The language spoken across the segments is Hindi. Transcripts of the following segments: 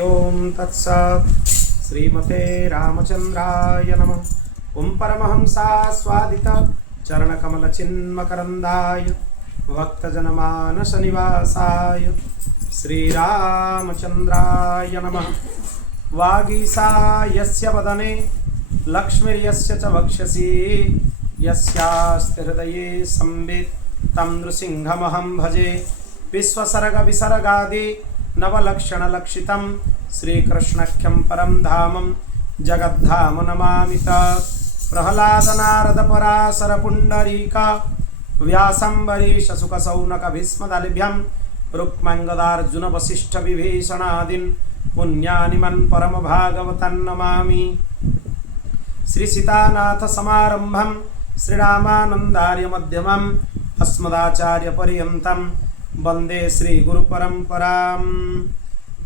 ओम तत्सत् श्रीमते रामचंद्राय नमः। ओम परमहंसा स्वादित चरणकमल चिन्मकरंदाय भक्तजनमानस निवासाय श्रीरामचंद्राय नमः। वागीसा यस्य वदने लक्ष्मीर्यस्य च वक्षसि यस्यास्ति हृदये संवित् तं नृसिंहमहं भजे। विश्वसर्ग विसर्गादि नवलक्षणलक्षितं श्रीकृष्णख्यं परं धामं जगद्धाम नमामि तत्। प्रह्लादनारदपराशरपुण्डरीक व्यासंवरीशसुकसौनकभीष्मदलिभ्यं रुक्मङ्गदार्जुनवसिष्ठविभीषणादीन् पुण्यानिमन् परमभागवतान् नमामि। श्रीसीतानाथसमारम्भं श्रीरामानन्दार्यमध्यमम् अस्मदाचार्यपर्यन्तं वन्दे श्रीगुरुपरम्पराम्।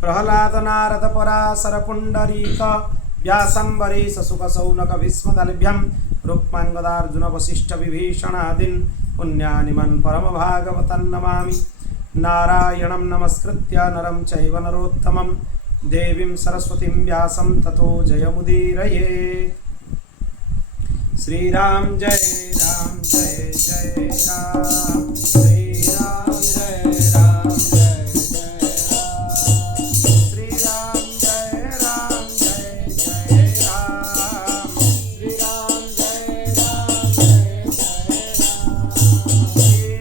प्रह्लादनारदपराशरपुण्डरीक व्यासंवरीशसुकसौनकभीष्मदलिभ्यं रुक्मङ्गदार्जुनवसिष्ठविभीषणादीन् पुण्यानिमन् परमभागवतान् नमामि। नारायणं नमस्कृत्य नरं चैव नरोत्तमं देवीं सरस्वतीं व्यासं ततो जयमुदीरये। श्रीराम जय राम जय जय राम, श्रीराम जय राम जय जय राम, श्रीराम जय राम जय जय राम, श्रीराम जय राम जय जय राम, श्रीराम जय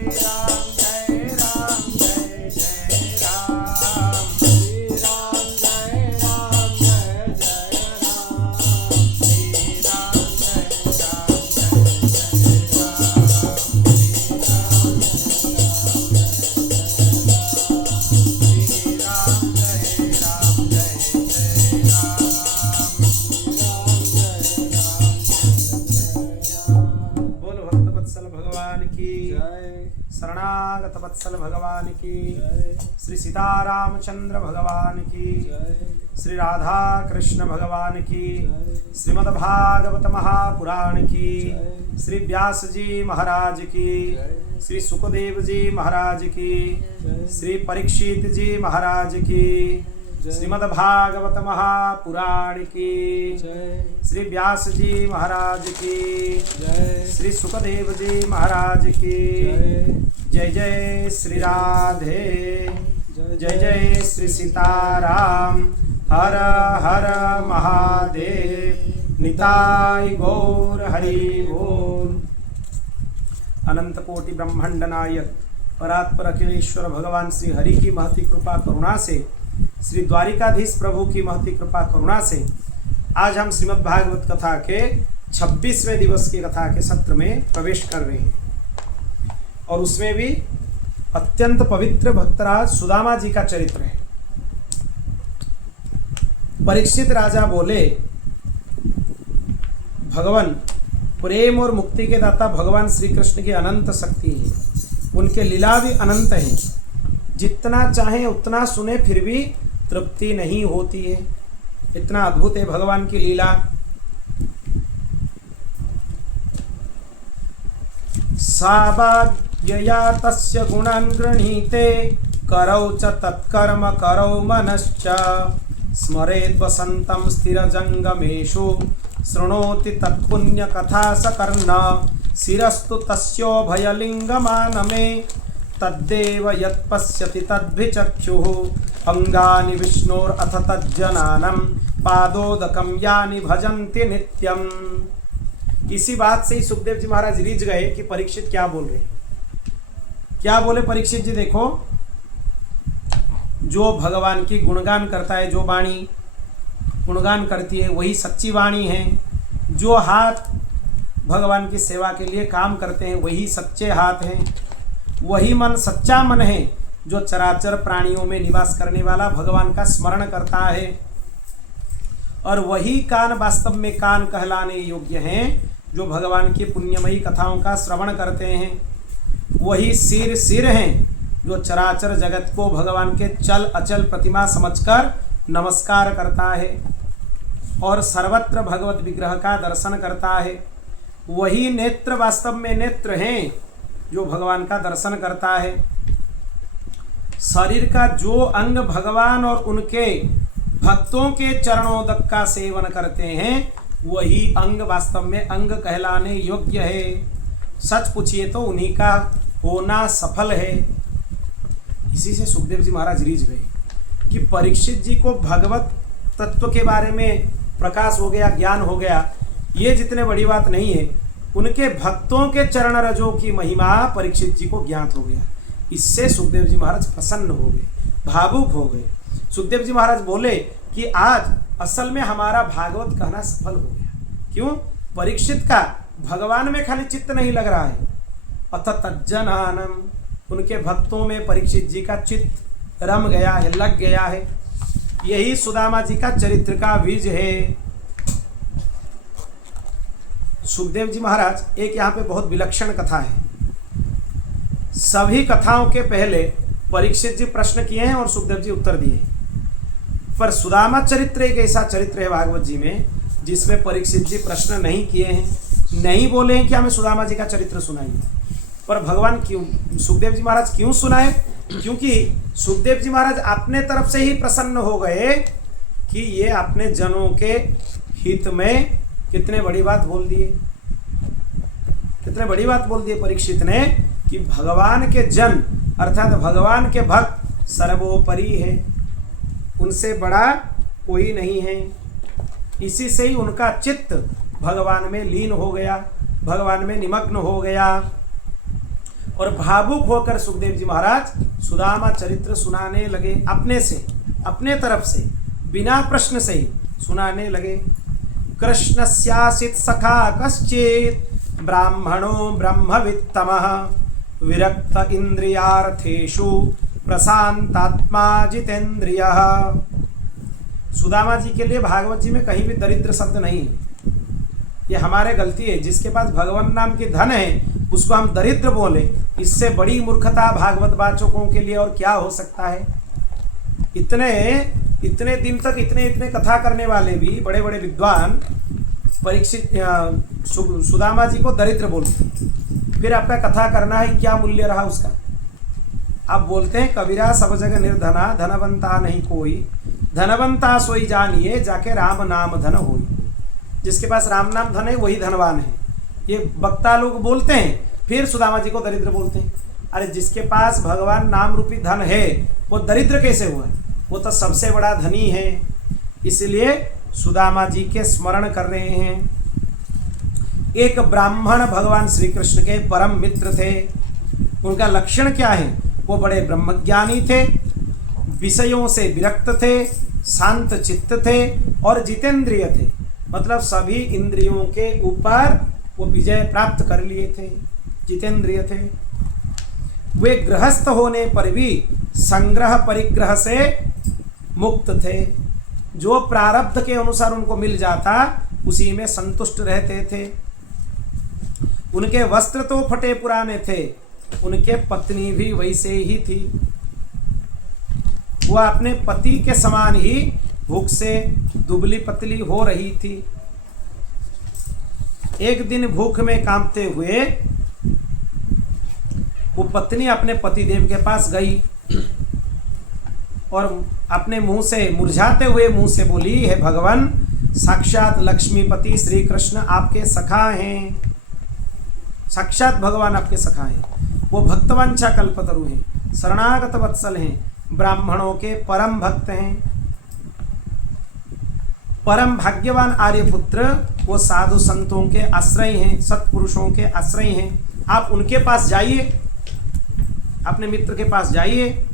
राम जय जय राम, श्रीराम जय राम जय जय राम, शरणागत वत्सल भगवान की, श्री सीतारामचंद्र भगवान की, श्री राधा कृष्ण भगवान की, श्रीमद्भागवत महापुराण की, श्री व्यास जी महाराज की, श्री सुखदेव जी महाराज की, श्री परीक्षित जी महाराज की, श्रीमद्भागवत महापुराण की, श्री व्यास जी महाराज की, श्री सुखदेव जी महाराज की। जय जय श्री राधे, जय जय श्री सीताराम। हर हर महादेव, निताय गौर हरि बोल। अनंत कोटि ब्रह्मांड नायक परात्पर अखिलेश्वर भगवान श्री हरि की महती कृपा करुणा से, श्री द्वारिकाधीश प्रभु की महती कृपा करुणा से आज हम श्रीमद् भागवत कथा के 26वें दिवस की कथा के सत्र में प्रवेश कर रहे हैं। और उसमें भी अत्यंत पवित्र भक्तराज सुदामा जी का चरित्र है। परीक्षित राजा बोले, भगवान प्रेम और मुक्ति के दाता भगवान श्री कृष्ण की अनंत शक्ति है, उनके लीला भी अनंत है। जितना चाहे उतना सुने फिर भी तृप्ति नहीं होती है। इतना अद्भुत है भगवान की लीला। साभाग्यया तस्य गुणान् गृहीते, करौ च तत्कर्म करौ मनश्च, स्मरेद् वसन्तं स्थिरजङ्गमेषु, शृणोति तत्पुण्यकथा सकर्ण, शिरस्तु तस्योभयलिङ्गमानमे, तद्देव यत्पश्यति तद्भिचक्षुः, अंगानि विष्णोरथ तज्जनानं, पादोदकं यानि भजन्ति नित्यम्। इसी बात से ही सुखदेव जी महाराज रीझ गए कि परीक्षित क्या बोल रहे हैं। क्या बोले परीक्षित जी? देखो, जो भगवान की गुणगान करता है, जो वाणी गुणगान करती है वही सच्ची वाणी है। जो हाथ भगवान की सेवा के लिए काम करते हैं वही सच्चे हाथ हैं। वही मन सच्चा मन है जो चराचर प्राणियों में निवास करने वाला भगवान का स्मरण करता है। और वही कान वास्तव में कान कहलाने योग्य हैं जो भगवान की पुण्यमयी कथाओं का श्रवण करते हैं। वही सिर सिर हैं जो चराचर जगत को भगवान के चल अचल प्रतिमा समझकर नमस्कार करता है और सर्वत्र भगवत विग्रह का दर्शन करता है। वही नेत्र वास्तव में नेत्र हैं जो भगवान का दर्शन करता है। शरीर का जो अंग भगवान और उनके भक्तों के चरणोदक का सेवन करते हैं, वही अंग वास्तव में अंग कहलाने योग्य है। सच पूछिए तो उन्हीं का होना सफल है। इसी से सुखदेव जी महाराज रीझ गए कि परीक्षित जी को भगवत तत्व के बारे में प्रकाश हो गया, ज्ञान हो गया, ये जितने बड़ी बात नहीं है, उनके भक्तों के चरण रजों की महिमा परीक्षित जी को ज्ञात हो गया। इससे सुखदेव जी महाराज प्रसन्न हो गए, भावुक हो गए। सुखदेव जी महाराज बोले कि आज असल में हमारा भागवत कहना सफल हो गया। क्यों? परीक्षित का भगवान में खाली चित्त नहीं लग रहा है, अथ तज्जनानम, उनके भक्तों में परीक्षित जी का चित्त रम गया है, लग गया है। यही सुदामा जी का चरित्र का बीज है। सुखदेव जी महाराज एक यहाँ पे बहुत विलक्षण कथा है। सभी कथाओं के पहले परीक्षित जी प्रश्न किए हैं और सुखदेव जी उत्तर दिए, पर सुदामा चरित्र एक ऐसा चरित्र है भागवत जी में जिसमें परीक्षित जी प्रश्न नहीं किए हैं, नहीं बोले हैं कि हमें सुदामा जी का चरित्र सुनाइए। पर भगवान क्यों, सुखदेव जी महाराज क्यों सुनाए? क्योंकि सुखदेव जी महाराज अपने तरफ से ही प्रसन्न हो गए कि ये अपने जनों के हित में कितने बड़ी बात बोल दिए, कितने बड़ी बात बोल दिए परीक्षित ने कि भगवान के जन अर्थात भगवान के भक्त सर्वोपरि है, उनसे बड़ा कोई नहीं है। इसी से ही उनका चित्त भगवान में लीन हो गया, भगवान में निमग्न हो गया और भावुक होकर सुखदेव जी महाराज सुदामा चरित्र सुनाने लगे। अपने से, अपने तरफ से, बिना प्रश्न से ही सुनाने लगे। कृष्णस्यासित सखा कश्चित् ब्राह्मणो ब्रह्मवित्तमः विरक्त इंद्रियार्थेषु प्रशांतात्मा जितेंद्रियः। सुदामा जी के लिए भागवत जी में कहीं भी दरिद्र शब्द नहीं है। ये हमारे गलती है, जिसके पास भगवान नाम की धन है उसको हम दरिद्र बोले, इससे बड़ी मूर्खता भागवत वाचकों के लिए और क्या हो सकता है। इतने दिन तक इतने कथा करने वाले भी बड़े बड़े विद्वान परीक्षित सुदामा जी को दरिद्र बोलते, फिर आपका कथा करना है क्या मूल्य रहा उसका? आप बोलते हैं कबीरा सब जगह निर्धना धनवंता नहीं कोई, धनवंता सोई जानिए जाके राम नाम धन होई। जिसके पास राम नाम धन है वही धनवान है, ये वक्ता लोग बोलते हैं, फिर सुदामा जी को दरिद्र बोलते हैं। अरे जिसके पास भगवान नाम रूपी धन है वो दरिद्र कैसे हुआ? वो तो सबसे बड़ा धनी है। इसलिए सुदामा जी के स्मरण कर रहे हैं। एक ब्राह्मण भगवान श्री कृष्ण के परम मित्र थे। उनका लक्षण क्या है? वो बड़े ब्रह्मज्ञानी थे, विषयों से विरक्त थे, शांत चित्त थे और जितेंद्रिय थे। मतलब सभी इंद्रियों के ऊपर वो विजय प्राप्त कर लिए थे, जितेंद्रिय थे। वे गृहस्थ होने पर भी संग्रह परिग्रह से मुक्त थे। जो प्रारब्ध के अनुसार उनको मिल जाता उसी में संतुष्ट रहते थे। उनके वस्त्र तो फटे पुराने थे, उनके पत्नी भी वैसे ही थी। वह अपने पति के समान ही भूख से दुबली पतली हो रही थी। एक दिन भूख में कांपते हुए वो पत्नी अपने पतिदेव के पास गई और अपने मुंह से, मुरझाते हुए मुंह से बोली, हे भगवान, साक्षात लक्ष्मीपति श्री कृष्ण आपके सखा हैं, साक्षात भगवान आपके सखा हैं। वो भक्तवंशा कल्पतरु हैं, शरणागत वत्सल हैं, ब्राह्मणों के परम भक्त हैं, परम भाग्यवान आर्यपुत्र। वो साधु संतों के आश्रय हैं, सत्पुरुषों के आश्रय हैं। आप उनके पास जाइए, अपने मित्र के पास जाइए।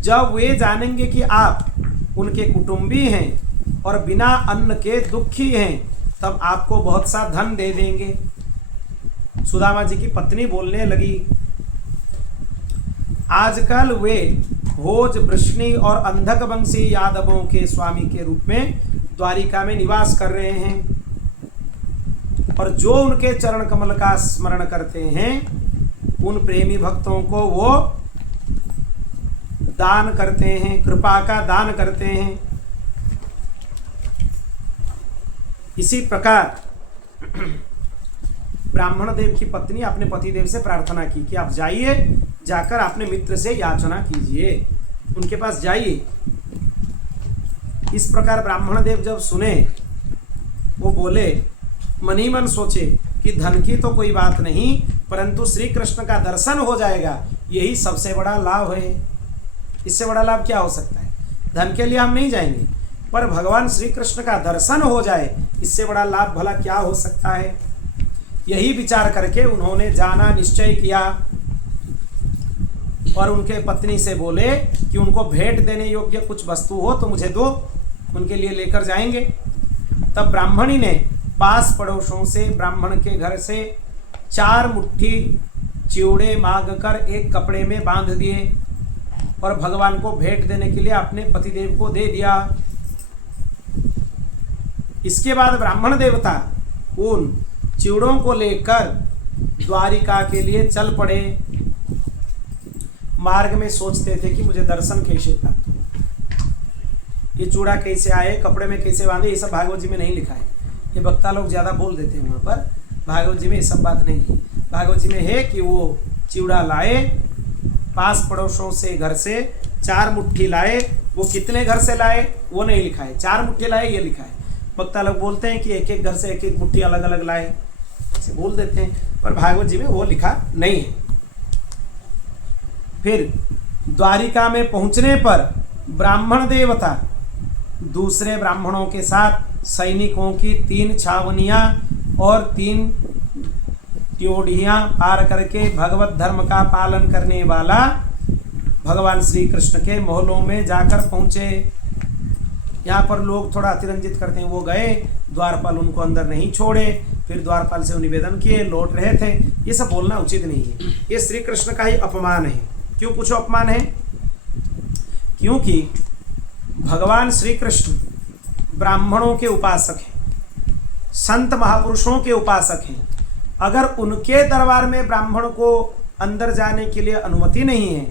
जब वे जानेंगे कि आप उनके कुटुंबी हैं और बिना अन्न के दुखी हैं, तब आपको बहुत सा धन दे देंगे। सुदामा जी की पत्नी बोलने लगी, आजकल वे भोज, वृष्णि और अंधक वंशी यादवों के स्वामी के रूप में द्वारिका में निवास कर रहे हैं और जो उनके चरण कमल का स्मरण करते हैं उन प्रेमी भक्तों को वो दान करते हैं, कृपा का दान करते हैं। इसी प्रकार ब्राह्मण देव की पत्नी अपने पतिदेव से प्रार्थना की कि आप जाइए, जाकर अपने मित्र से याचना कीजिए, उनके पास जाइए। इस प्रकार ब्राह्मण देव जब सुने, वो बोले, मन ही मन सोचे कि धन की तो कोई बात नहीं, परंतु श्री कृष्ण का दर्शन हो जाएगा, यही सबसे बड़ा लाभ है। इससे बड़ा लाभ क्या हो सकता है? धन के लिए हम नहीं जाएंगे, पर भगवान श्री कृष्ण का दर्शन हो जाए, इससे बड़ा लाभ भला क्या हो सकता है? यही विचार करके उन्होंने जाना निश्चय किया और उनके पत्नी से बोले कि उनको भेंट देने योग्य कुछ वस्तु हो तो मुझे दो, उनके लिए लेकर जाएंगे। तब ब्राह्मणी ने पास पड़ोसों से, ब्राह्मण के घर से 4 मुट्ठी चिवड़े मांगकर एक कपड़े में बांध दिए और भगवान को भेंट देने के लिए अपने पतिदेव को दे दिया। इसके बाद ब्राह्मण देवता उन चिवड़ों को लेकर द्वारिका के लिए चल पड़े। मार्ग में सोचते थे कि मुझे दर्शन कैसे प्राप्त हो, ये चूड़ा कैसे आए, कपड़े में कैसे बांधे, ये सब भागवत जी में नहीं लिखा है। ये वक्ता लोग ज़्यादा बोल देते हैं वहाँ पर, भागवत जी में ये सब बात नहीं है। भागवत जी में है कि वो चिवड़ा लाए, पास पड़ोसों से घर से 4 मुट्ठी लाए। वो कितने घर से लाए वो नहीं लिखा है, 4 मुट्ठी लाए ये लिखा है। वक्ता लोग बोलते हैं कि एक एक घर से एक एक मुट्ठी अलग अलग लाए, ऐसे बोल देते हैं, पर भागवत जी में वो लिखा नहीं है। फिर द्वारिका में पहुंचने पर ब्राह्मण देवता दूसरे ब्राह्मणों के साथ सैनिकों की 3 छावनियां और 3 ट्योढ़ियां पार करके भगवत धर्म का पालन करने वाला भगवान श्री कृष्ण के महलों में जाकर पहुंचे। यहाँ पर लोग थोड़ा अतिरंजित करते हैं, वो गए, द्वारपाल उनको अंदर नहीं छोड़े, फिर द्वारपाल से निवेदन किए, लौट रहे थे। ये सब बोलना उचित नहीं है, ये श्री कृष्ण का ही अपमान है। क्यों पूछो अपमान है? क्योंकि भगवान श्री कृष्ण ब्राह्मणों के उपासक हैं, संत महापुरुषों के उपासक हैं। अगर उनके दरबार में ब्राह्मण को अंदर जाने के लिए अनुमति नहीं है,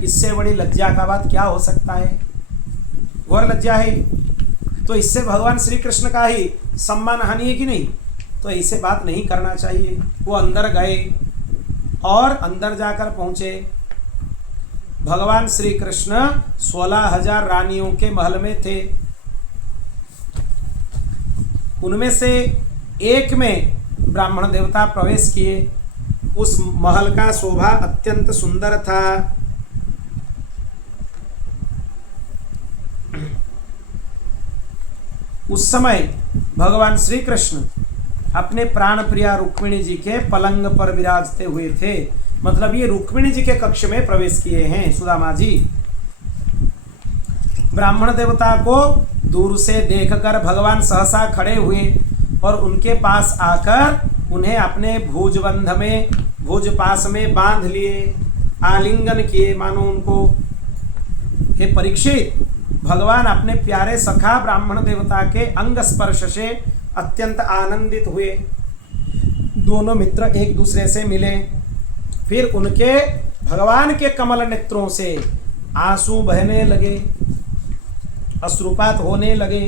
इससे बड़ी लज्जा का बात क्या हो सकता है? और लज्जा है, तो इससे भगवान श्री कृष्ण का ही सम्मान हानि है कि नहीं? तो ऐसे बात नहीं करना चाहिए। वो अंदर गए और अंदर जाकर पहुंचे। भगवान श्री कृष्ण 16,000 रानियों के महल में थे। उनमें से एक में ब्राह्मण देवता प्रवेश किए। उस महल का शोभा अत्यंत सुंदर था। उस समय भगवान श्री कृष्ण अपने प्राण प्रिया रुक्मिणी जी के पलंग पर विराजते हुए थे। मतलब ये रुक्मिणी जी के कक्ष में प्रवेश किए हैं सुदामा जी। ब्राह्मण देवता को दूर से देखकर भगवान सहसा खड़े हुए और उनके पास आकर उन्हें अपने भुजबंध में, भुजपास में बांध लिए, आलिंगन किए, मानो उनको, हे परीक्षित, भगवान अपने प्यारे सखा ब्राह्मण देवता के अंग स्पर्श से अत्यंत आनंदित हुए। दोनों मित्र एक दूसरे से मिले। फिर उनके भगवान के कमल नेत्रों से आंसू बहने लगे, अश्रुपात होने लगे।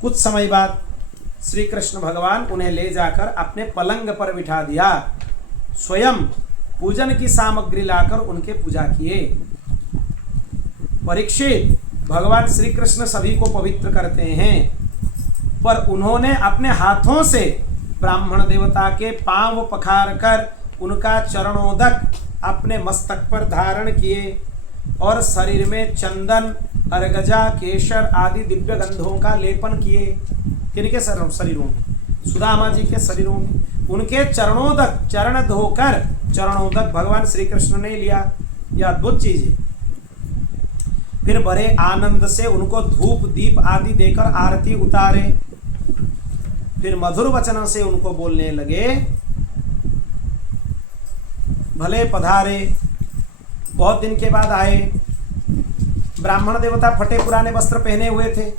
कुछ समय बाद श्री कृष्ण भगवान उन्हें ले जाकर अपने पलंग पर बिठा दिया। स्वयं पूजन की सामग्री लाकर उनके पूजा किए। परीक्षित, भगवान श्री कृष्ण सभी को पवित्र करते हैं, पर उन्होंने अपने हाथों से ब्राह्मण देवता के पांव पखार कर उनका चरणोदक अपने मस्तक पर धारण किए और शरीर में चंदन, अर्गजा, केशर आदि दिव्य गंधों का लेपन किए। किनके शरीरों में? सुदामा जी के शरीरों में। उनके चरणोदक, चरण धोकर चरणोदक भगवान श्री कृष्ण ने लिया। यह अद्भुत चीज है। फिर बड़े आनंद से उनको धूप दीप आदि देकर आरती उतारे। फिर मधुर वचन से उनको बोलने लगे, भले पधारे, बहुत दिन के बाद आए। ब्राह्मण देवता फटे पुराने वस्त्र पहने हुए थे।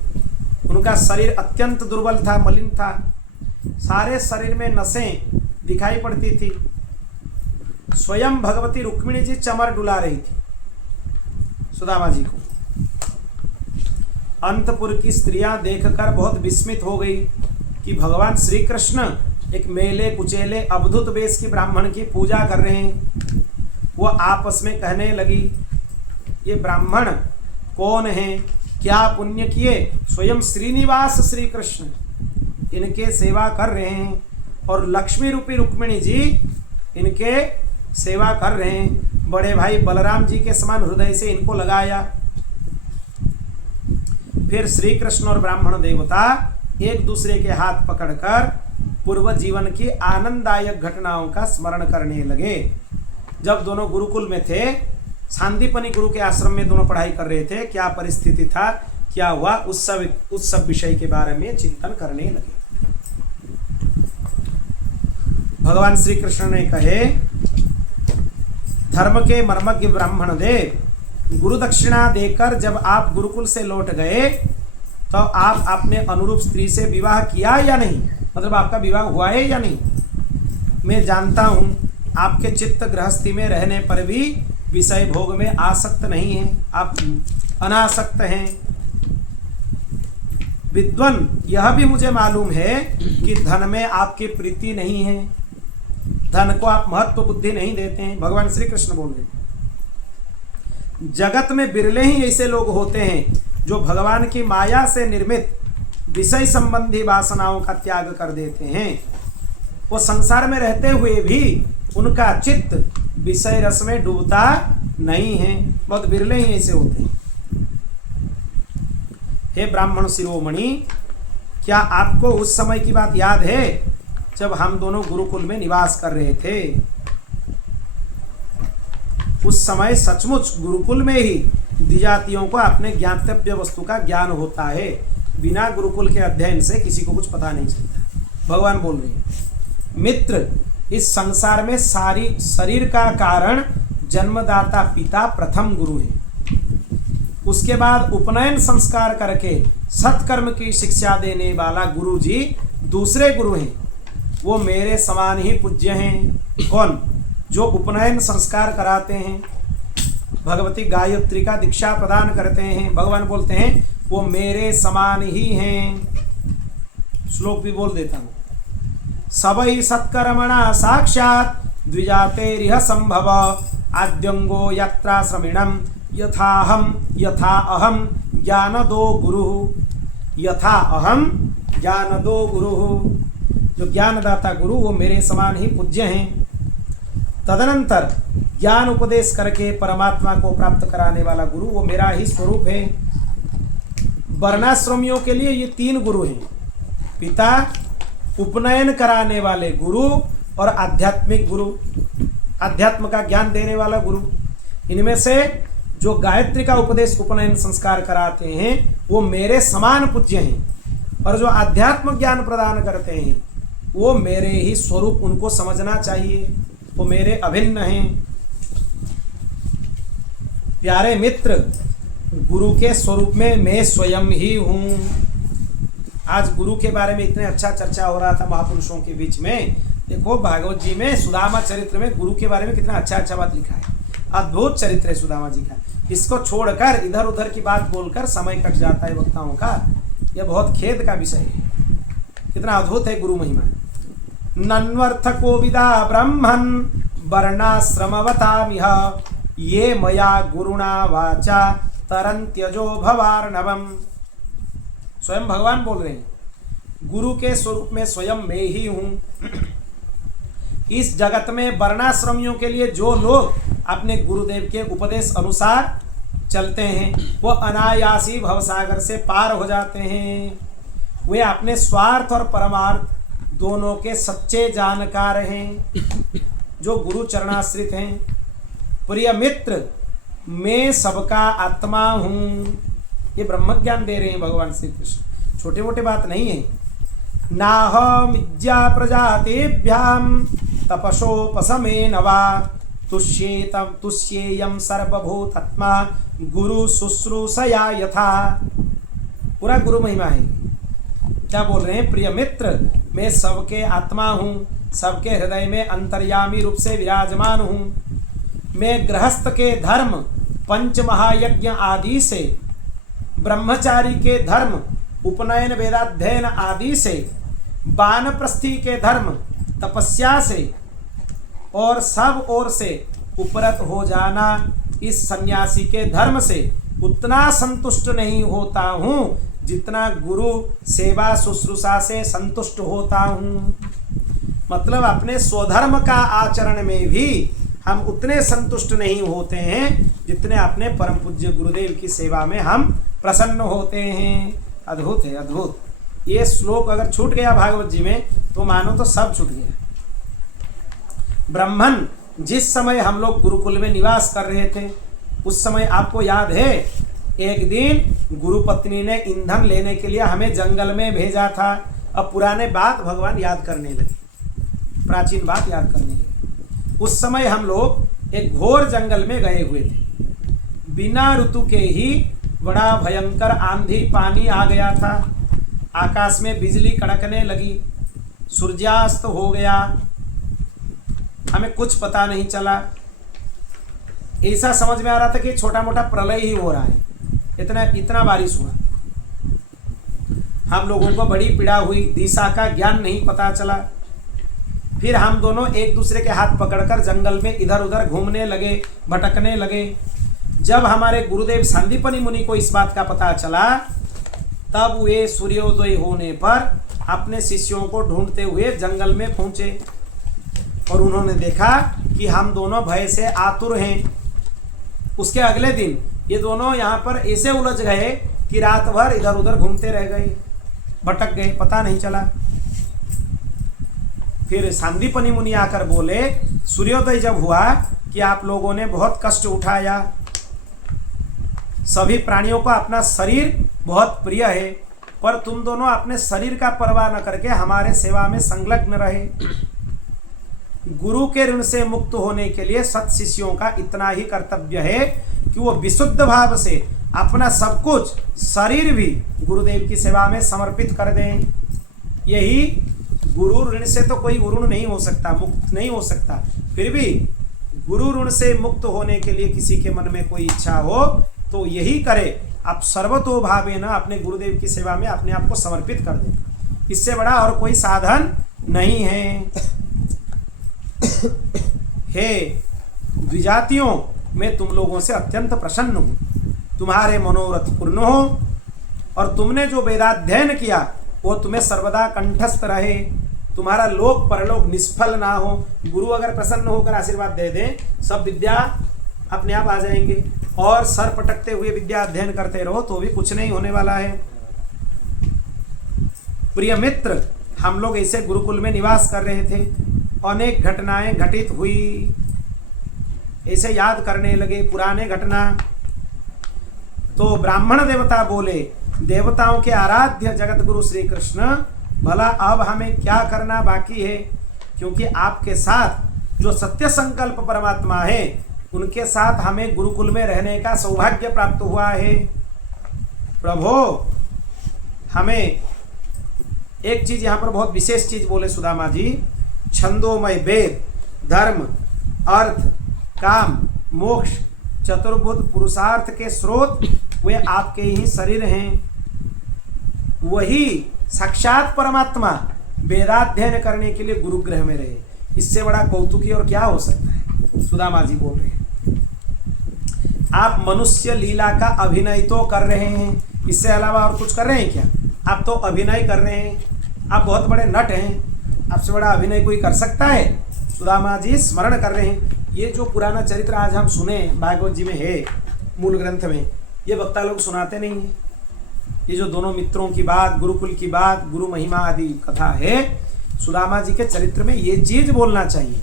उनका शरीर अत्यंत दुर्बल था, मलिन था। सारे शरीर में नसें दिखाई पड़ती थी। स्वयं भगवती रुक्मिणी जी चमर डुला रही थी सुदामा जी को। अंतपुर की स्त्रियां देखकर बहुत विस्मित हो गई कि भगवान श्री कृष्ण एक मेले कुचेले अवधुत वेश की ब्राह्मण की पूजा कर रहे हैं। वो आपस में कहने लगी, ये ब्राह्मण कौन है क्या पुण्य किए, स्वयं श्रीनिवास श्री कृष्ण इनके सेवा कर रहे हैं और लक्ष्मी रूपी रुक्मिणी जी इनके सेवा कर रहे हैं। बड़े भाई बलराम जी के समान हृदय से इनको लगाया। फिर श्री कृष्ण और ब्राह्मण देवता एक दूसरे के हाथ पकड़कर पूर्व जीवन की आनंददायक घटनाओं का स्मरण करने लगे। जब दोनों गुरुकुल में थे, सांदीपनी गुरु के आश्रम में दोनों पढ़ाई कर रहे थे, क्या परिस्थिति था, क्या हुआ, उस सब विषय के बारे में चिंतन करने लगे। भगवान श्री कृष्ण ने कहे, धर्म के मर्मज्ञ ब्राह्मण देव, गुरु दक्षिणा देकर जब आप गुरुकुल से लौट गए तो आप अपने अनुरूप स्त्री से विवाह किया या नहीं, मतलब आपका विवाह हुआ है या नहीं। मैं जानता हूं आपके चित्त गृहस्थी में रहने पर भी विषय भोग में आसक्त नहीं है, आप अनासक्त हैं। विद्वान, यह भी मुझे मालूम है कि धन में आपकी प्रीति नहीं है, धन को आप महत्व बुद्धि नहीं देते हैं। भगवान श्री कृष्ण बोल रहे, जगत में बिरले ही ऐसे लोग होते हैं जो भगवान की माया से निर्मित विषय संबंधी वासनाओं का त्याग कर देते हैं। वो संसार में रहते हुए भी उनका चित्त विषय रस में डूबता नहीं है, बहुत बिरले ही ऐसे होते हैं। हे ब्राह्मण शिरोमणि, क्या आपको उस समय की बात याद है जब हम दोनों गुरुकुल में निवास कर रहे थे? उस समय सचमुच गुरुकुल में ही द्विजातियों को अपने ज्ञातव्य वस्तु का ज्ञान होता है, बिना गुरुकुल के अध्ययन से किसी को कुछ पता नहीं चलता। भगवान बोल रहे हैं, मित्र, इस संसार में सारी शरीर का कारण जन्मदाता पिता प्रथम गुरु है, उसके बाद उपनयन संस्कार करके सत्कर्म की शिक्षा देने वाला गुरु जी दूसरे गुरु हैं। वो मेरे समान ही पूज्य हैं। कौन? जो उपनयन संस्कार कराते हैं, भगवती गायत्री का दीक्षा प्रदान करते हैं। भगवान बोलते हैं वो मेरे समान ही हैं। श्लोक भी बोल देता हूँ, सबई सत्कर्मणा साक्षात द्विजातेरिह संभव आद्यंगो यत्राश्रमिणम यथाहम यथा अहम ज्ञानदो गुरु, यथा अहम ज्ञानदो गुरु। जो ज्ञानदाता गुरु वो मेरे समान ही पूज्य हैं। तदनंतर ज्ञान उपदेश करके परमात्मा को प्राप्त कराने वाला गुरु वो मेरा ही स्वरूप है। वर्णाश्रमियों के लिए ये तीन गुरु हैं, पिता, उपनयन कराने वाले गुरु और आध्यात्मिक गुरु, अध्यात्म का ज्ञान देने वाला गुरु। इनमें से जो गायत्री का उपदेश उपनयन संस्कार कराते हैं वो मेरे समान पूज्य हैं, और जो अध्यात्म ज्ञान प्रदान करते हैं वो मेरे ही स्वरूप, उनको समझना चाहिए, वो मेरे अभिन्न हैं। प्यारे मित्र, गुरु के स्वरूप में मैं स्वयं ही हूँ। आज गुरु के बारे में इतने अच्छा चर्चा हो रहा था महापुरुषों के बीच में। देखो भागवत जी में सुदामा चरित्र में गुरु के बारे में कितना अच्छा अच्छा बात लिखा है। अद्भुत चरित्र है सुदामा जी का। इसको छोड़कर इधर उधर की बात बोलकर समय कट जाता है वक्ताओं का। यह बहुत खेद का विषय है। कितना अद्भुत है गुरु महिमा। नन्वर्थ कोविदा ब्रह्मन् वर्णाश्रमवतामिह ये मया गुरुणा वाचा तरन्त्यजो भवार्णवम्। स्वयं भगवान बोल रहे हैं, गुरु के स्वरूप में स्वयं मैं ही हूँ। इस जगत में वर्णाश्रमियों के लिए जो लोग अपने गुरुदेव के उपदेश अनुसार चलते हैं वो अनायासी भवसागर से पार हो जाते हैं। वे अपने स्वार्थ और परमार्थ दोनों के सच्चे जानकार हैं, जो गुरु चरणाश्रित हैं। प्रिय मित्र, मैं सबका आत्मा हूँ। ये ब्रह्म ज्ञान दे रहे हैं भगवान श्री कृष्ण, छोटे मोटे बात नहीं है। नाहमिज्या प्रजातेभ्याम तपसोपशमेन वा तुष्येयं सर्वभूतात्मा गुरु शुश्रूषया यथा। पूरा गुरु महिमा है। क्या बोल रहे हैं? प्रिय मित्र, मैं सबके आत्मा हूँ, सबके हृदय में अंतर्यामी रूप से विराजमान हूँ। मैं गृहस्थ के धर्म, पंच महायज्ञ आदि से, ब्रह्मचारी के धर्म, उपनयन वेदाध्ययन आदि से, वानप्रस्थी के धर्म, तपस्या से और सब ओर से उपरत हो जाना, इस सन्यासी के धर्म से उतना संतुष्ट नहीं होता हूँ जितना गुरु सेवा शुश्रूषा से संतुष्ट होता हूँ। मतलब अपने स्वधर्म का आचरण में भी हम उतने संतुष्ट नहीं होते हैं जितने अपने परम पूज्य गुरुदेव की सेवा में हम प्रसन्न होते हैं। अद्भुत है, अद्भुत। ये श्लोक अगर छूट गया भागवत जी में तो मानो तो सब छूट गया। ब्राह्मण, जिस समय हम लोग गुरुकुल में निवास कर रहे थे उस समय आपको याद है एक दिन गुरु पत्नी ने ईंधन लेने के लिए हमें जंगल में भेजा था। अब पुराने बात भगवान याद करने लगे, प्राचीन बात याद करने लगे। उस समय हम लोग एक घोर जंगल में गए हुए थे। बिना ऋतु के ही बड़ा भयंकर आंधी पानी आ गया था। आकाश में बिजली कड़कने लगी, सूर्यास्त हो गया, हमें कुछ पता नहीं चला। ऐसा समझ में आ रहा था कि छोटा मोटा प्रलय ही हो रहा है, इतना बारिश हुआ। हम लोगों को बड़ी पीड़ा हुई, दिशा का ज्ञान नहीं पता चला। फिर हम दोनों एक दूसरे के हाथ पकड़कर जंगल में इधर उधर घूमने लगे, भटकने लगे। जब हमारे गुरुदेव सांदीपनि मुनि को इस बात का पता चला तब वे सूर्योदय होने पर अपने शिष्यों को ढूंढते हुए जंगल में पहुंचे और उन्होंने देखा कि हम दोनों भय से आतुर हैं। उसके अगले दिन ये दोनों यहाँ पर ऐसे उलझ गए कि रात भर इधर उधर घूमते रह गए, भटक गए, पता नहीं चला। फिर सांदीपनि मुनि आकर बोले, सूर्योदय जब हुआ कि आप लोगों ने बहुत कष्ट उठाया, सभी प्राणियों को अपना शरीर बहुत प्रिय है, पर तुम दोनों अपने शरीर का परवाह न करके हमारे सेवा में संलग्न रहे। गुरु के ऋण से मुक्त होने के लिए सत शिष्यों का इतना ही कर्तव्य है कि वो विशुद्ध भाव से अपना सब कुछ, शरीर भी गुरुदेव की सेवा में समर्पित कर दें। यही गुरु ऋण से तो कोई ऋण नहीं हो सकता, मुक्त नहीं हो सकता। फिर भी गुरु ऋण से मुक्त होने के लिए किसी के मन में कोई इच्छा हो तो यही करे, आप सर्वतोभावेन अपने गुरुदेव की सेवा में अपने आप को समर्पित कर दें। इससे बड़ा और कोई साधन नहीं है। हे द्विजातियों, मैं तुम लोगों से अत्यंत प्रसन्न हूँ। तुम्हारे मनोरथ पूर्ण हो और तुमने जो वेदाध्ययन किया वो तुम्हें सर्वदा कंठस्थ रहे। तुम्हारा लोक परलोक निष्फल ना हो। गुरु अगर प्रसन्न होकर आशीर्वाद दे दे, सब विद्या अपने आप आ जाएंगे। और सर पटकते हुए विद्या अध्ययन करते रहो तो भी कुछ नहीं होने वाला है। प्रिय मित्र, हम लोग ऐसे गुरुकुल में निवास कर रहे थे, अनेक घटनाएं घटित हुई, ऐसे याद करने लगे पुराने घटना। तो ब्राह्मण देवता बोले, देवताओं के आराध्य जगत गुरु श्री कृष्ण, भला अब हमें क्या करना बाकी है? क्योंकि आपके साथ जो सत्य संकल्प परमात्मा है उनके साथ हमें गुरुकुल में रहने का सौभाग्य प्राप्त हुआ है। प्रभो, हमें एक चीज यहाँ पर बहुत विशेष चीज बोले सुदामा जी, छंदोमय वेद, धर्म, अर्थ, काम, मोक्ष, चतुर्भुज पुरुषार्थ के स्रोत वे आपके ही शरीर हैं। वही साक्षात परमात्मा वेदाध्ययन करने के लिए गुरुगृह में रहे। इससे बड़ा कौतुकी और क्या हो सकता है? सुदामा जी बोल रहे हैं, आप मनुष्य लीला का अभिनय तो कर रहे हैं, इससे अलावा और कुछ कर रहे हैं क्या? आप तो अभिनय कर रहे हैं, आप बहुत बड़े नट हैं, आपसे बड़ा अभिनय कोई कर सकता है? सुदामा जी स्मरण कर रहे हैं। ये जो पुराना चरित्र आज हम सुने भागवत जी में है, मूल ग्रंथ में, ये वक्ता लोग सुनाते नहीं हैं। ये जो दोनों मित्रों की बात, गुरुकुल की बात, गुरु महिमा आदि कथा है, सुदामा जी के चरित्र में ये चीज बोलना चाहिए।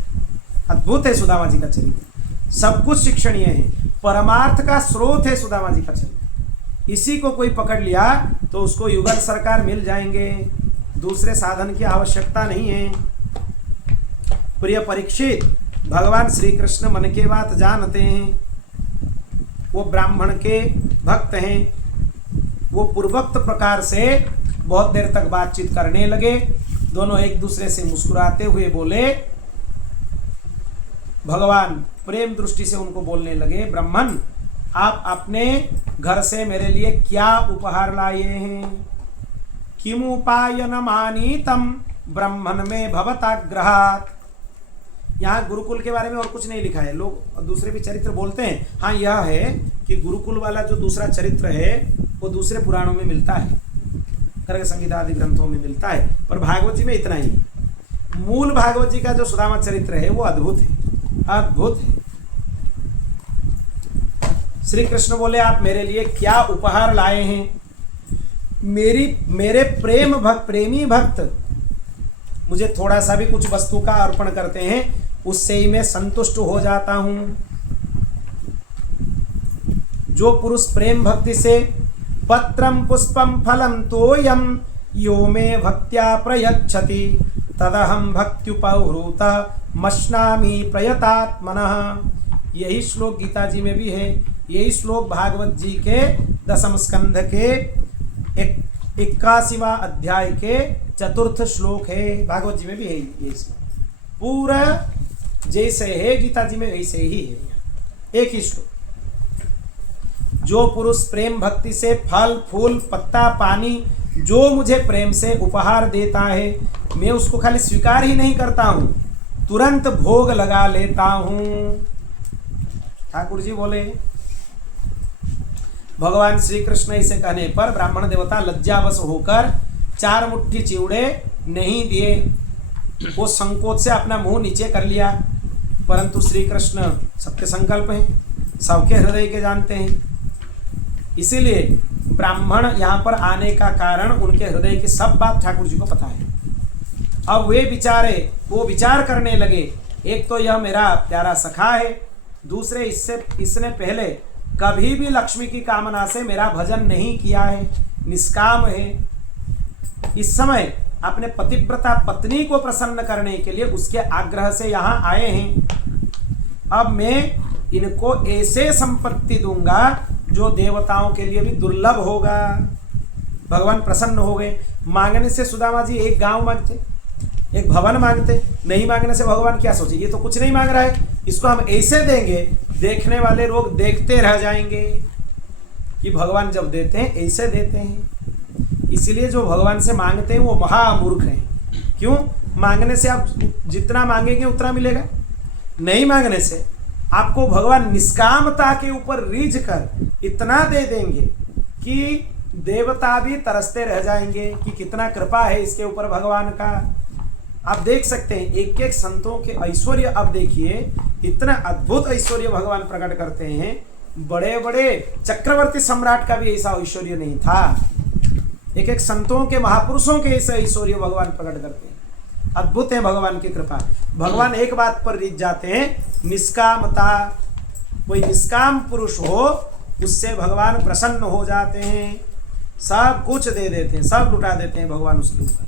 अद्भुत है सुदामा जी का चरित्र, सब कुछ शिक्षणीय है, परमार्थ का स्रोत है सुदामा जी का चरित्र। इसी को कोई पकड़ लिया तो उसको युगल सरकार मिल जाएंगे, दूसरे साधन की आवश्यकता नहीं है। प्रिय परीक्षित, भगवान श्री कृष्ण मन के बात जानते हैं, वो ब्राह्मण के भक्त हैं। वो पूर्वोक्त प्रकार से बहुत देर तक बातचीत करने लगे। दोनों एक दूसरे से मुस्कुराते हुए बोले, भगवान प्रेम दृष्टि से उनको बोलने लगे, ब्राह्मण, आप अपने घर से मेरे लिए क्या उपहार लाए हैं? किमुपायनमानीतम ब्राह्मण में भवताग्रहात्, यहाँ गुरुकुल के बारे में और कुछ नहीं लिखा है। लोग दूसरे भी चरित्र बोलते हैं, हाँ यह है कि गुरुकुल वाला जो दूसरा चरित्र है वो दूसरे पुराणों में मिलता है, गर्ग संहिता आदि ग्रंथों में मिलता है, पर भागवत जी में इतना ही। मूल भागवत जी का जो सुदामा चरित्र है वो अद्भुत है, अद्भुत है। श्री कृष्ण बोले आप मेरे लिए क्या उपहार लाए हैं? मेरे प्रेमी भक्त मुझे थोड़ा सा भी कुछ वस्तु का अर्पण करते हैं, उससे ही मैं संतुष्ट हो जाता हूं। जो पुरुष प्रेम भक्ति से पत्रम पुष्पम फलम तोयम यो मे भक्त्या प्रयच्छति तदहम भक्त्युपहृत मश्नामि प्रयतात्मनः। यही श्लोक गीता जी में भी है, यही श्लोक भागवत जी के 10वें स्कंध के 81वां अध्याय के 4th श्लोक है। भागवत जी में भी है ये श्लोक, पूरा जैसे है गीता जी में वैसे ही है, एक ही श्लोक। जो पुरुष प्रेम भक्ति से फल फूल पत्ता पानी जो मुझे प्रेम से उपहार देता है, मैं उसको खाली स्वीकार ही नहीं करता हूं, तुरंत भोग लगा लेता हूं। ठाकुर जी बोले, भगवान श्री कृष्ण इसे कहने पर ब्राह्मण देवता लज्जावश होकर 4 मुट्ठी चिवड़े नहीं दिए, वो संकोच से अपना मुंह नीचे कर लिया। परंतु श्री कृष्ण सत्य संकल्प है, सबके हृदय के जानते हैं, इसीलिए ब्राह्मण यहाँ पर आने का कारण उनके हृदय की सब बात ठाकुर जी को पता है। अब वो विचार करने लगे, एक तो यह मेरा प्यारा सखा है, दूसरे इसने पहले कभी भी लक्ष्मी की कामना से मेरा भजन नहीं किया है, निष्काम है। इस समय अपने पतिव्रता पत्नी को प्रसन्न करने के लिए उसके आग्रह से यहाँ आए हैं। अब मैं इनको ऐसे संपत्ति दूंगा जो देवताओं के लिए भी दुर्लभ होगा। भगवान प्रसन्न हो गए। मांगने से सुदामा जी एक गांव मांगते, एक भवन मांगते, नहीं मांगने से भगवान क्या सोचे, ये तो कुछ नहीं मांग रहा है, इसको हम ऐसे देंगे, देखने वाले लोग देखते रह जाएंगे कि भगवान जब देते हैं ऐसे देते हैं। इसलिए जो भगवान से मांगते हैं वो महामूर्ख हैं। क्यों? मांगने से आप जितना मांगेंगे उतना मिलेगा, नहीं मांगने से आपको भगवान निष्कामता के ऊपर रीझ कर इतना दे देंगे कि देवता भी तरसते रह जाएंगे कि कितना कृपा है इसके ऊपर भगवान का। आप देख सकते हैं एक एक संतों के ऐश्वर्य। अब देखिए इतना अद्भुत ऐश्वर्य भगवान प्रकट करते हैं, बड़े बड़े चक्रवर्ती सम्राट का भी ऐसा ऐश्वर्य नहीं था। एक एक संतों के महापुरुषों के ऐसा ऐश्वर्य भगवान प्रकट करते हैं। अद्भुत है भगवान की कृपा। भगवान एक बात पर रीझ जाते हैं, निष्कामता। कोई निष्काम पुरुष हो उससे भगवान प्रसन्न हो जाते हैं, सब कुछ दे देते हैं, सब लुटा देते हैं भगवान उसके ऊपर।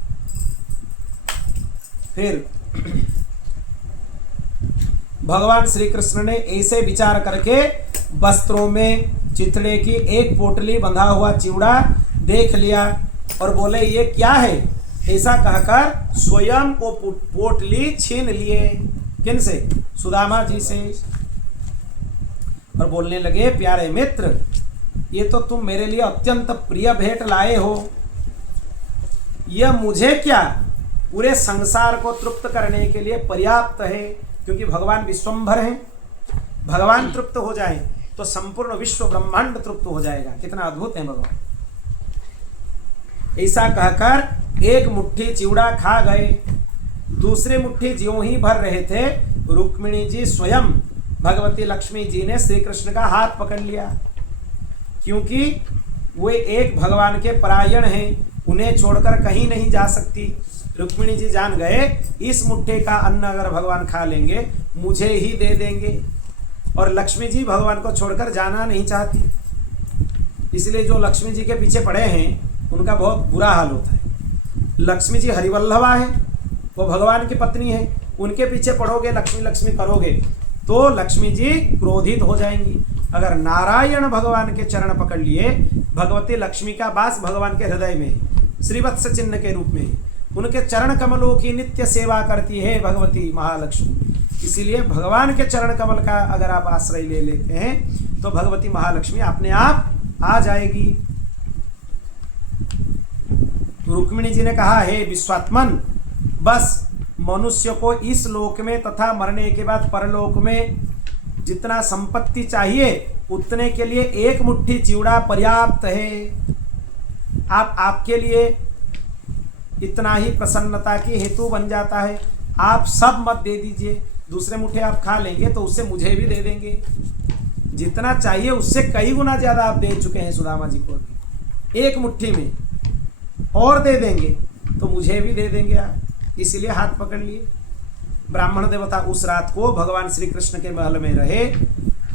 फिर भगवान श्री कृष्ण ने ऐसे विचार करके वस्त्रों में चितड़े की एक पोटली बंधा हुआ चिवड़ा देख लिया और बोले ये क्या है, ऐसा कहकर स्वयं वो पोटली छीन लिए। किन से? सुदामा जी से। और बोलने लगे, प्यारे मित्र, ये तो तुम मेरे लिए अत्यंत प्रिय भेंट लाए हो, यह मुझे क्या पूरे संसार को तृप्त करने के लिए पर्याप्त है। क्योंकि भगवान विश्वंभर हैं, भगवान तृप्त हो जाए तो संपूर्ण विश्व ब्रह्मांड तृप्त हो जाएगा। कितना अद्भुत है भगवान। ऐसा कहकर एक मुट्ठी चिवड़ा खा गए। दूसरे मुट्ठी ज्यों ही भर रहे थे, रुक्मिणी जी स्वयं भगवती लक्ष्मी जी ने श्री कृष्ण का हाथ पकड़ लिया। क्योंकि वे एक भगवान के परायण हैं, उन्हें छोड़कर कहीं नहीं जा सकती। रुक्मिणी जी जान गए इस मुट्ठे का अन्न अगर भगवान खा लेंगे मुझे ही दे देंगे, और लक्ष्मी जी भगवान को छोड़कर जाना नहीं चाहती। इसलिए जो लक्ष्मी जी के पीछे पड़े हैं उनका बहुत बुरा हाल होता है। लक्ष्मी जी हरिवल्लभा है, वो भगवान की पत्नी है, उनके पीछे पड़ोगे, लक्ष्मी लक्ष्मी करोगे तो लक्ष्मी जी क्रोधित हो जाएंगी। अगर नारायण भगवान के चरण पकड़ लिए, भगवती लक्ष्मी का वास भगवान के हृदय में श्रीवत्स चिन्ह के रूप में, उनके चरण कमलों की नित्य सेवा करती है भगवती महालक्ष्मी। इसीलिए भगवान के चरण कमल का अगर आप आश्रय ले लेते हैं तो भगवती महालक्ष्मी अपने आप आ जाएगी। रुक्मिणी जी ने कहा, हे विश्वात्मन, बस मनुष्य को इस लोक में तथा मरने के बाद परलोक में जितना संपत्ति चाहिए उतने के लिए एक मुट्ठी चिवड़ा पर्याप्त है। आपके लिए इतना ही प्रसन्नता की हेतु बन जाता है। आप सब मत दे दीजिए, दूसरे मुट्ठे आप खा लेंगे तो उससे मुझे भी दे देंगे। जितना चाहिए उससे कई गुना ज्यादा आप दे चुके हैं सुदामा जी को भी। एक मुट्ठी में और दे देंगे तो मुझे भी दे देंगे आप। इसीलिए हाथ पकड़ लिए। ब्राह्मण देवता उस रात को भगवान श्री कृष्ण के महल में रहे,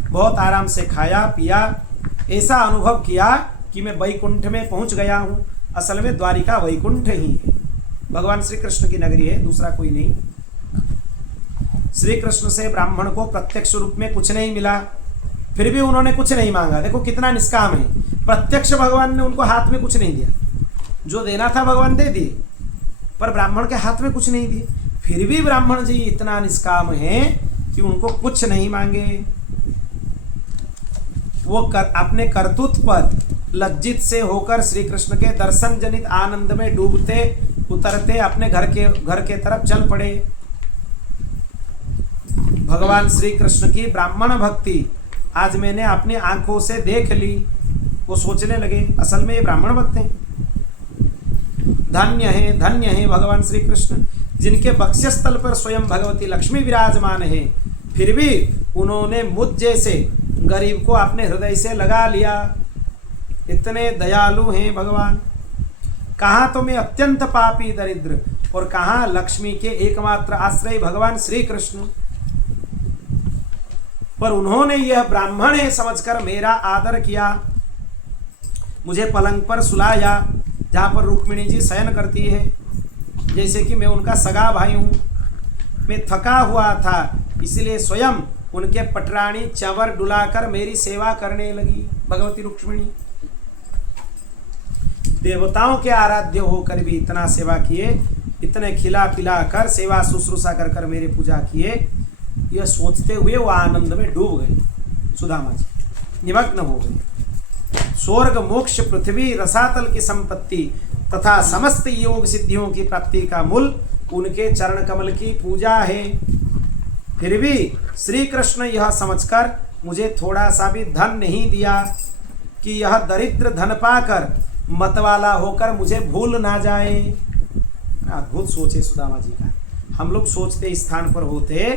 बहुत आराम से खाया पिया, ऐसा अनुभव किया कि मैं वैकुंठ में पहुंच गया हूँ। असल में द्वारिका वैकुंठ ही है, भगवान श्री कृष्ण की नगरी है, दूसरा कोई नहीं। श्री कृष्ण से ब्राह्मण को प्रत्यक्ष रूप में कुछ नहीं मिला, फिर भी उन्होंने कुछ नहीं मांगा। देखो कितना निष्काम है। प्रत्यक्ष भगवान ने उनको हाथ में कुछ नहीं दिया, जो देना था भगवान दे दिए, पर ब्राह्मण के हाथ में कुछ नहीं दिए। फिर भी ब्राह्मण जी इतना निष्काम है कि उनको कुछ नहीं मांगे। वो अपने करतूत पर लज्जित से होकर श्री कृष्ण के दर्शन जनित आनंद में डूबते उतरते अपने घर के तरफ चल पड़े। भगवान श्री कृष्ण की ब्राह्मण भक्ति आज मैंने अपनी आंखों से देख ली। वो सोचने लगे असल में ये ब्राह्मण भक्त हैं। धन्य है भगवान श्री कृष्ण, जिनके बक्षस्थल पर स्वयं भगवती लक्ष्मी विराजमान है, फिर भी उन्होंने मुझ जैसे गरीब को अपने हृदय से लगा लिया। इतने दयालु हैं भगवान। कहाँ तो मैं अत्यंत पापी दरिद्र और कहाँ लक्ष्मी के एकमात्र आश्रय भगवान श्री कृष्ण। पर उन्होंने यह ब्राह्मण है समझकर मेरा आदर किया। मुझे पलंग पर सुलाया जहाँ पर रुक्मिणी जी शयन करती है, जैसे कि मैं उनका सगा भाई हूँ। मैं थका हुआ था, इसलिए स्वयं उनके पटरानी चंवर डुलाकर मेरी सेवा करने लगी भगवती रुक्मिणी। देवताओं के आराध्य होकर भी इतना सेवा किए, इतने खिला पिला कर सेवा शुश्रूषा कर कर मेरे पूजा किए। यह सोचते हुए वो आनंद में डूब गए, सुदामा जी निमग्न हो गए। स्वर्ग मोक्ष पृथ्वी रसातल की संपत्ति तथा समस्त योग सिद्धियों की प्राप्ति का मूल उनके चरण कमल की पूजा है। फिर भी श्री कृष्ण यह समझकर मुझे थोड़ा सा भी धन नहीं दिया कि यह दरिद्र धन पाकर मतवाला होकर मुझे भूल ना जाए। अद्भुत सोचे सुदामा जी का। हम लोग सोचते इस स्थान पर होते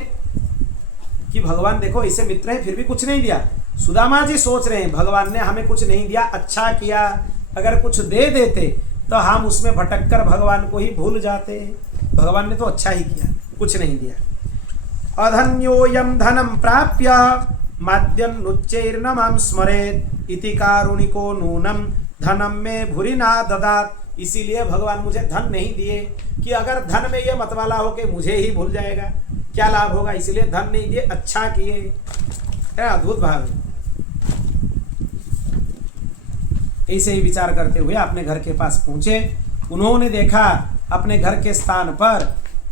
कि भगवान देखो इसे मित्र है फिर भी कुछ नहीं दिया। सुदामा जी सोच रहे हैं भगवान ने हमें कुछ नहीं दिया, अच्छा किया। अगर कुछ दे देते तो हम उसमें भटक कर भगवान को ही भूल जाते। भगवान ने तो अच्छा ही किया, कुछ नहीं दिया। अधन्योयम धनम प्राप्य माद्यन्नुच्चैर्न मां स्मरेत् इति कारुणिको नूनम धनम में भूरि ना ददात। इसीलिए भगवान मुझे धन नहीं दिए कि अगर धन में ये मतवाला हो के मुझे ही भूल जाएगा क्या लाभ होगा, इसलिए धन नहीं दिए, अच्छा किए। क्या अद्भुत भाव है। ऐसे ही विचार करते हुए अपने घर के पास पहुंचे। उन्होंने देखा अपने घर के स्थान पर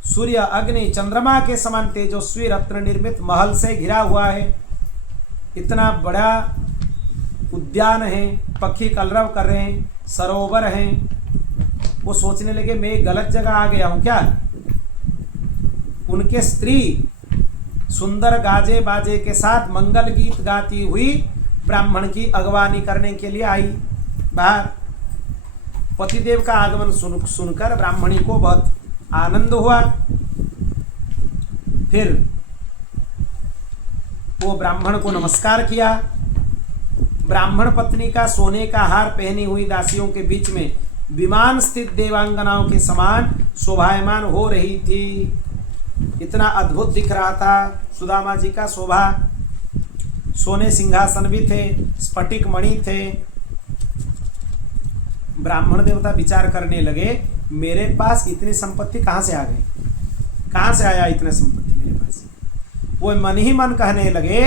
सूर्य अग्नि चंद्रमा के समान तेजस्वी रत्न निर्मित महल से घिरा हुआ है। इतना बड़ा उद्यान है, पक्षी कलरव कर रहे हैं, सरोवर हैं। वो सोचने लगे मैं गलत जगह आ गया हूं क्या। उनके स्त्री सुंदर गाजे बाजे के साथ मंगल गीत गाती हुई ब्राह्मण की अगवानी करने के लिए आई बाहर। पतिदेव का आगमन सुनकर ब्राह्मणी को बहुत आनंद हुआ। फिर वो ब्राह्मण को नमस्कार किया। ब्राह्मण पत्नी का सोने का हार पहनी हुई दासियों के बीच में विमान स्थित देवांगनाओं के समान शोभायमान हो रही थी। इतना अद्भुत दिख रहा था सुदामा जी का शोभा। सोने सिंहासन भी थे, स्फटिक मणि थे। ब्राह्मण देवता विचार करने लगे मेरे पास इतनी संपत्ति कहाँ से आ गई, कहाँ से आया इतनी संपत्ति मेरे पास। वो मन ही मन कहने लगे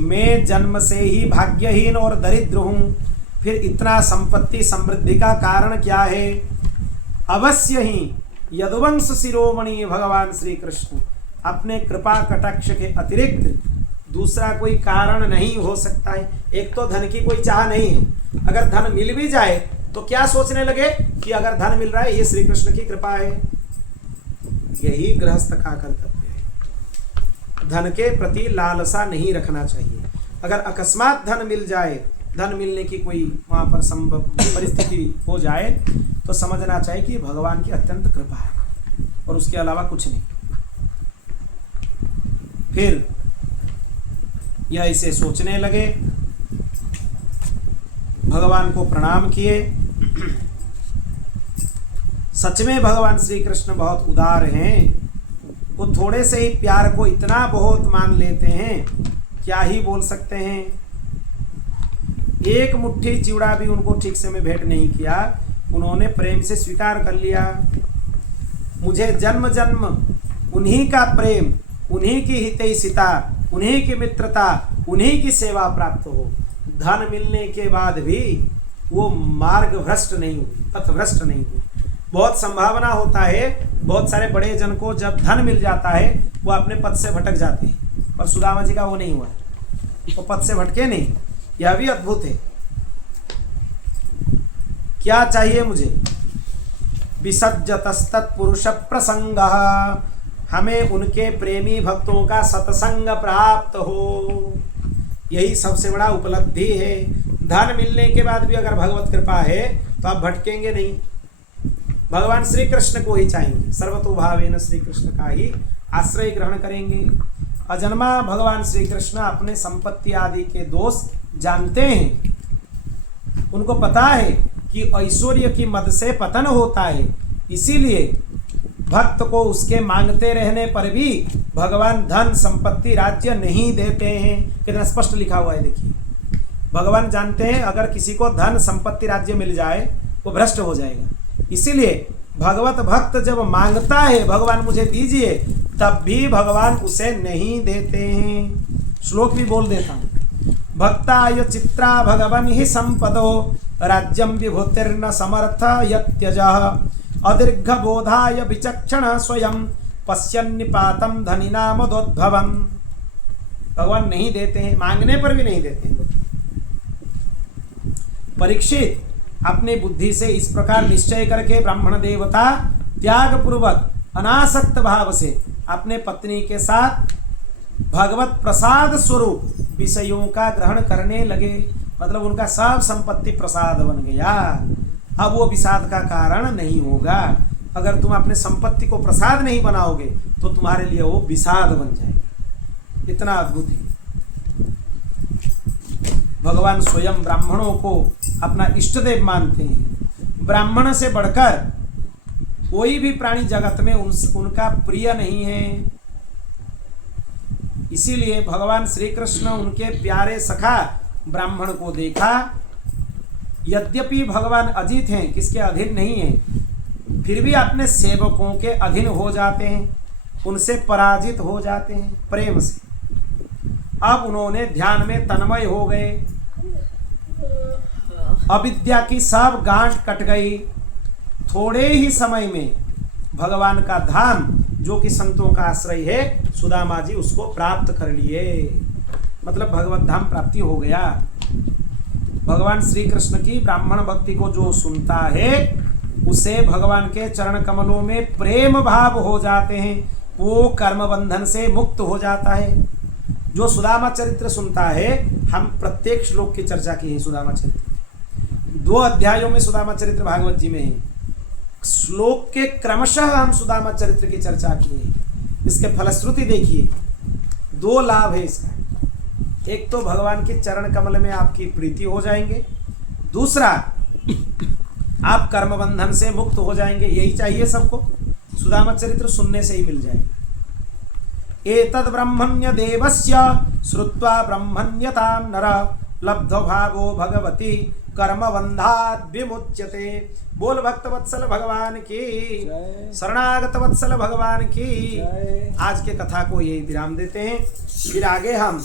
मैं जन्म से ही भाग्यहीन और दरिद्र हूँ, फिर इतना संपत्ति समृद्धि का कारण क्या है। अवश्य ही यदुवंश शिरोमणि भगवान श्री कृष्ण अपने कृपा कटाक्ष के अतिरिक्त दूसरा कोई कारण नहीं हो सकता है। एक तो धन की कोई चाह नहीं है, अगर धन मिल भी जाए तो क्या सोचने लगे कि अगर धन मिल रहा है ये श्री कृष्ण की कृपा है। यही गृहस्थ का कर्तव्य है। धन के प्रति लालसा नहीं रखना चाहिए। अगर अकस्मात धन मिल जाए, धन मिलने की कोई वहाँ पर संभव परिस्थिति हो जाए, तो समझना चाहिए कि भगवान की अत्यंत कृपा है और उसके अलावा कुछ नहीं। फिर यह इसे सोचने लगे, भगवान को प्रणाम किए। सच में भगवान श्री कृष्ण बहुत उदार हैं। वो थोड़े से ही प्यार को इतना बहुत मान लेते हैं, क्या ही बोल सकते हैं। एक मुट्ठी चिवड़ा भी उनको ठीक से में भेंट नहीं किया, उन्होंने प्रेम से स्वीकार कर लिया। मुझे जन्म जन्म उन्हीं का प्रेम, उन्हीं की हितैषिता, उन्हीं की मित्रता, उन्हीं की सेवा प्राप्त हो। धन मिलने के बाद भी वो मार्ग भ्रष्ट नहीं हुई, पथ भ्रष्ट नहीं हुई। बहुत संभावना होता है, बहुत सारे बड़े जन को जब धन मिल जाता है वो अपने पथ से भटक जाते हैं, पर सुदामा जी का वो नहीं हुआ, वो पथ से भटके नहीं। यह भी अद्भुत है। क्या चाहिए मुझे? विसज्जतस्तत्पुरुष प्रसंग, हमें उनके प्रेमी भक्तों का सत्संग प्राप्त हो, यही सबसे बड़ा उपलब्धि है। धन मिलने के बाद भी अगर भगवत कृपा है तो आप भटकेंगे नहीं। भगवान श्री कृष्ण को ही चाहेंगे, सर्वतोभावेन श्री कृष्ण का ही आश्रय ग्रहण करेंगे। अजन्मा भगवान श्री कृष्ण अपने संपत्ति आदि के दोष जानते हैं। उनको पता है कि ऐश्वर्य की मद से पतन होता है, इसीलिए भक्त को उसके मांगते रहने पर भी भगवान धन संपत्ति राज्य नहीं देते हैं। कितना स्पष्ट लिखा हुआ है, देखिए। भगवान जानते हैं अगर किसी को धन संपत्ति राज्य मिल जाए वो भ्रष्ट हो जाएगा, इसीलिए भगवत भक्त जब मांगता है भगवान मुझे दीजिए, तब भी भगवान उसे नहीं देते हैं। श्लोक भी बोल देता हूँ। भक्ताय चित्रा भगवन ही संपदो राज्यम विभूतिर्न समर्थ यत्यजः अदीर्घ बोधाय विचक्षण स्वयं पश्यन्निपातम धनिना मदोद्भवम। भगवान नहीं देते हैं, मांगने पर भी नहीं देते हैं। परीक्षित अपने बुद्धि से इस प्रकार निश्चय करके ब्राह्मण देवता त्याग पूर्वक अनासक्त भाव से अपने पत्नी के साथ भगवत प्रसाद स्वरूप विषयों का ग्रहण करने लगे। मतलब उनका सब संपत्ति प्रसाद बन गया। अब वो विषाद का कारण नहीं होगा। अगर तुम अपने संपत्ति को प्रसाद नहीं बनाओगे तो तुम्हारे लिए वो विषाद बन जाएगा। इतना अद्भुत है। भगवान स्वयं ब्राह्मणों को अपना इष्ट देव मानते हैं। ब्राह्मण से बढ़कर कोई भी प्राणी जगत में उनका प्रिय नहीं है। इसीलिए भगवान श्री कृष्ण उनके प्यारे सखा ब्राह्मण को देखा। यद्यपि भगवान अजीत हैं, किसके अधीन नहीं हैं, फिर भी अपने सेवकों के अधीन हो जाते हैं, उनसे पराजित हो जाते हैं प्रेम से। अब उन्होंने ध्यान में तन्मय हो गए। अविद्या की सब गांठ कट गई। थोड़े ही समय में भगवान का धाम जो कि संतों का आश्रय है, सुदामा जी उसको प्राप्त कर लिए। मतलब भगवत धाम प्राप्ति हो गया। भगवान श्री कृष्ण की ब्राह्मण भक्ति को जो सुनता है उसे भगवान के चरण कमलों में प्रेम भाव हो जाते हैं। वो कर्म बंधन से मुक्त हो जाता है। जो सुदामा चरित्र सुनता है, हम प्रत्येक श्लोक की चर्चा की है सुदामा चरित्र। 2 अध्यायों में सुदामा चरित्र भागवत जी में है। श्लोक के क्रमशः हम सुदामा चरित्र की चर्चा की है। इसके फलश्रुति देखिए, 2 लाभ है इसका। एक तो भगवान के चरण कमल में आपकी प्रीति हो जाएंगे, दूसरा आप कर्म बंधन से मुक्त हो जाएंगे। यही चाहिए सबको। सुदामा चरित्र सुनने से ही मिल जाएगा। एतद् ब्रह्मण्य देवस्य श्रुत्वा ब्रह्मण्यतां नर लब्धो भावो भगवती कर्म बंधात् विमुच्यते। बोल भक्त वत्सल भगवान की, शरणागत वत्सल भगवान की। आज के कथा को यही विराम देते हैं। फिर आगे हम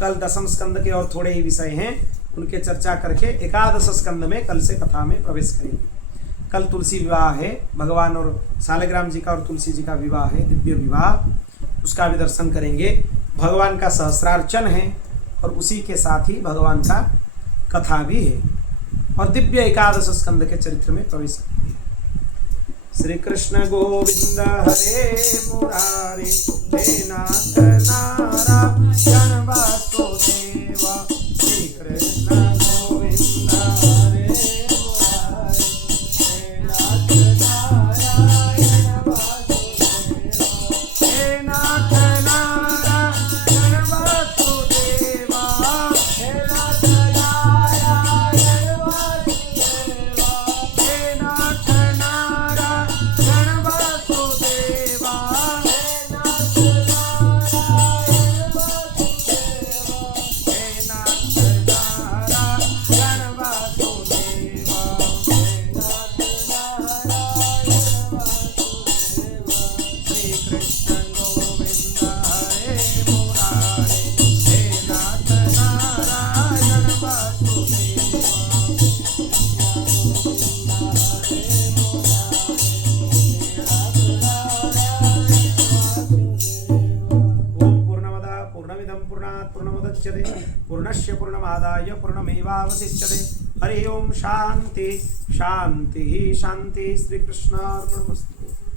कल 10वें स्कंद के और थोड़े ही विषय हैं, उनके चर्चा करके 11 स्कंद में कल से कथा में प्रवेश करेंगे। कल तुलसी विवाह है, भगवान और शालिग्राम जी का और तुलसी जी का विवाह है, दिव्य विवाह। उसका भी दर्शन करेंगे। भगवान का सहस्रार्चन है और उसी के साथ ही भगवान का कथा भी है और दिव्य 11 स्कंद के चरित्र में प्रवेश करेंगे। श्री कृष्ण गोविंद हरे मुरारे, हे नाथ नारायण वासुदेव। श्री कृष्ण गोविंद हरे मुरारे, हे नाथ नारायण वासुदेव। हे नाथ नारायण वासुदेव, हे नाथ नारायण वासुदेव। हे नाथ नारायण वासुदेव, हे नाथ नारायण वासुदेव। हे नाथ नारायण वासुदेव, हे नाथ नारायण वासुदेव। श्री कृष्ण गोविंद हरे मुरारे, हे नाथ नारायण वासुदेव। ओम पूर्णमदः पूर्णमिदं पूर्णात् पूर्णमुदच्यते पूर्णस्य पूर्णमादाय पूर्णमेवावशिष्यते। हरि ओम शांति शांति शांति। श्री कृष्णार्पणमस्तु।